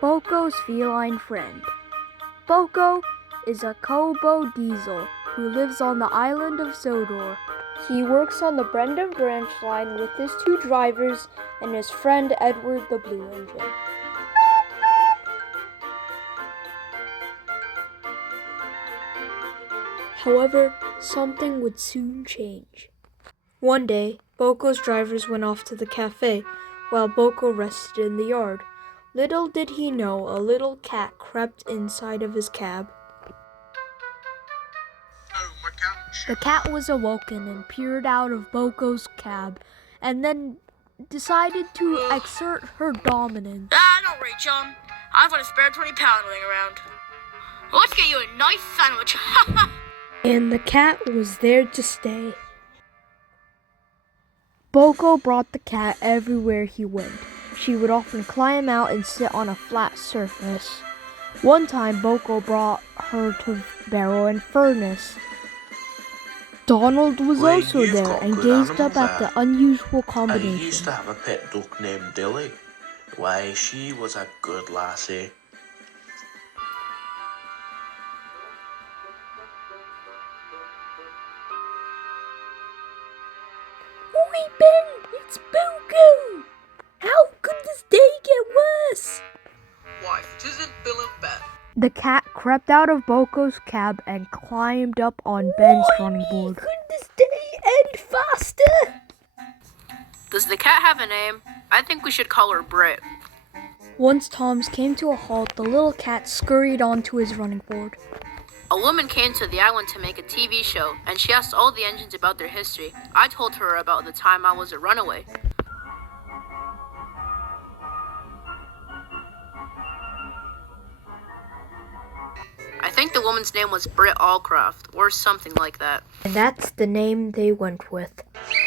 Boco's feline friend. Boco is a Kobo diesel who lives on the island of Sodor. He works on the Brendan branch line with his two drivers and his friend Edward the Blue Engine. However, something would soon change. One day, Boco's drivers went off to the cafe while Boco rested in the yard. Little did he know a little cat crept inside of his cab. The cat was awoken and peered out of Boco's cab and then decided to exert her dominance. Don't reach on. I've got a spare 20 pound laying around. Let's get you a nice sandwich. And the cat was there to stay. Boco brought the cat everywhere he went. She would often climb out and sit on a flat surface. One time, Boco brought her to Barrow and Furnace. Donald was also there and gazed up at the unusual combination. I used to have a pet duck named Dilly. Why, she was a good lassie. Oi, Ben! It's Boco! How could this day get worse? Why, it isn't Bill and Ben. The cat crept out of Boco's cab and climbed up on Ben's running board. Could this day end faster? Does the cat have a name? I think we should call her Britt. Once Tom's came to a halt, the little cat scurried onto his running board. A woman came to the island to make a TV show, and she asked all the engines about their history. I told her about the time I was a runaway. I think the woman's name was Britt Allcroft, or something like that. And that's the name they went with.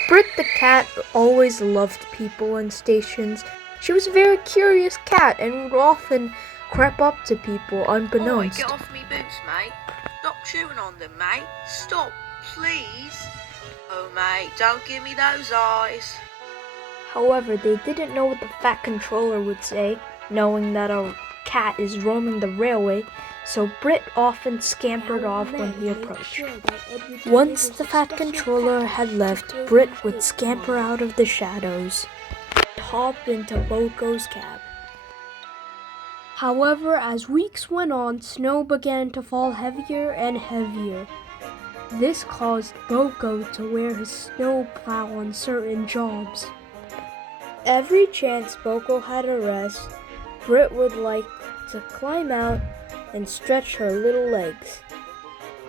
Britt the cat always loved people and stations. She was a very curious cat and would often creep up to people unbeknownst. Get off me boots, mate. Stop chewing on them, mate. Stop, please. Oh, mate, don't give me those eyes. However, they didn't know what the fat controller would say, knowing that a cat is roaming the railway, so Britt often scampered off when he approached. Once the fat controller had left, Britt would scamper out of the shadows and hop into Boco's cab. However, as weeks went on, snow began to fall heavier and heavier. This caused Boco to wear his snow plow on certain jobs. Every chance Boco had a rest, Britt would like to climb out and stretch her little legs.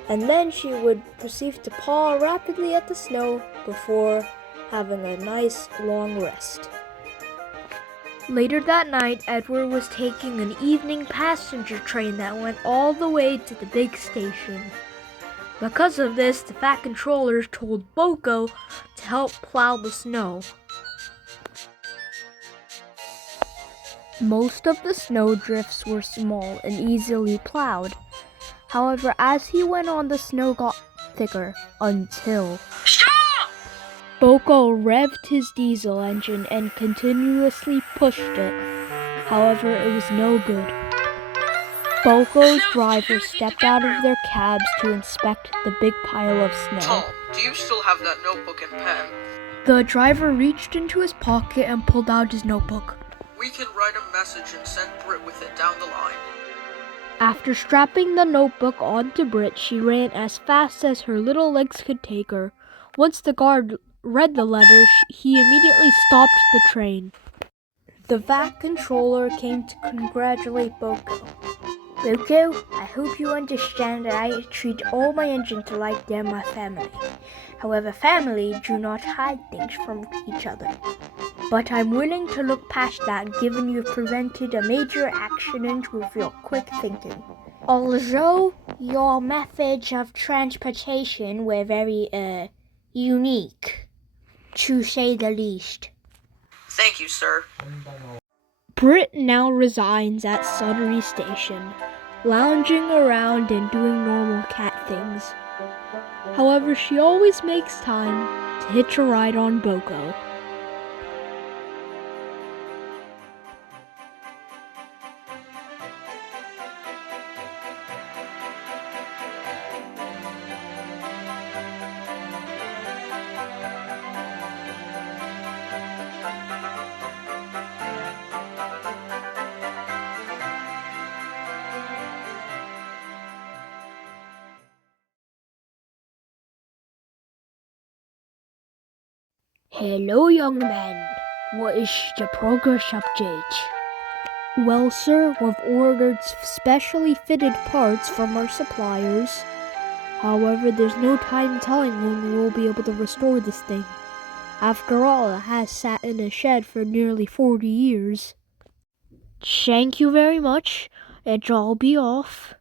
And then she would proceed to paw rapidly at the snow before having a nice long rest. Later that night, Edward was taking an evening passenger train that went all the way to the big station. Because of this, the fat controller told Boco to help plow the snow. Most of the snow drifts were small and easily plowed. However, as he went on, the snow got thicker until... Stop! Boco revved his diesel engine and continuously pushed it. However, it was no good. Boco's drivers stepped out of their cabs to inspect the big pile of snow. Tom, do you still have that notebook and pen? The driver reached into his pocket and pulled out his notebook. We can write a message and send Britt with it down the line. After strapping the notebook onto Britt, she ran as fast as her little legs could take her. Once the guard read the letter, he immediately stopped the train. The VAT controller came to congratulate Boco. Boco, I hope you understand that I treat all my engines like they're my family. However, family do not hide things from each other. But I'm willing to look past that, given you've prevented a major accident with your quick thinking. Although your methods of transportation were very, unique, to say the least. Thank you, sir. Britt now resides at Sudbury Station, lounging around and doing normal cat things. However, she always makes time to hitch a ride on Boco. Hello, young man. What is the progress update? Well, sir, we've ordered specially fitted parts from our suppliers. However, there's no time telling when we'll be able to restore this thing. After all, it has sat in a shed for nearly 40 years. Thank you very much, and I'll be off.